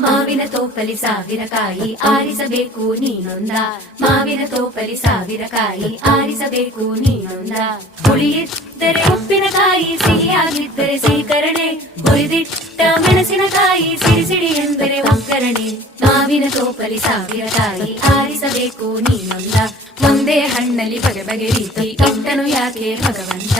ಮಾವಿನ ತೋಪಲಿ ಸಾವಿರ ಕಾಯಿ ಆರಿಸಬೇಕು ನೀನೊಂದ, ಮಾವಿನ ತೋಪಲಿ ಸಾವಿರ ಕಾಯಿ ಆರಿಸಬೇಕು ನೀನೊಂದ. ಹುಳಿಯಿದ್ದರೆ ಉಪ್ಪಿನಕಾಯಿ, ಸಿಹಿಯಾಗಿದ್ದರೆ ಸೀಕರಣೆ, ಹುರಿದಿಟ್ಟ ಮೆಣಸಿನಕಾಯಿ, ಸಿಡಿ ಸಿಡಿ ಎಂದರೆ ಒಗ್ಗರಣೆ. ಮಾವಿನ ತೋಪಲಿ ಸಾವಿರ ಕಾಯಿ ಆರಿಸಬೇಕು ನೀನೊಂದ, ಒಂದೇ ಹಣ್ಣಲ್ಲಿ ಬಗೆ ಬಗೆ ರೀತಿ ಇಟ್ಟನು ಯಾಕೆ ಭಗವಂತ.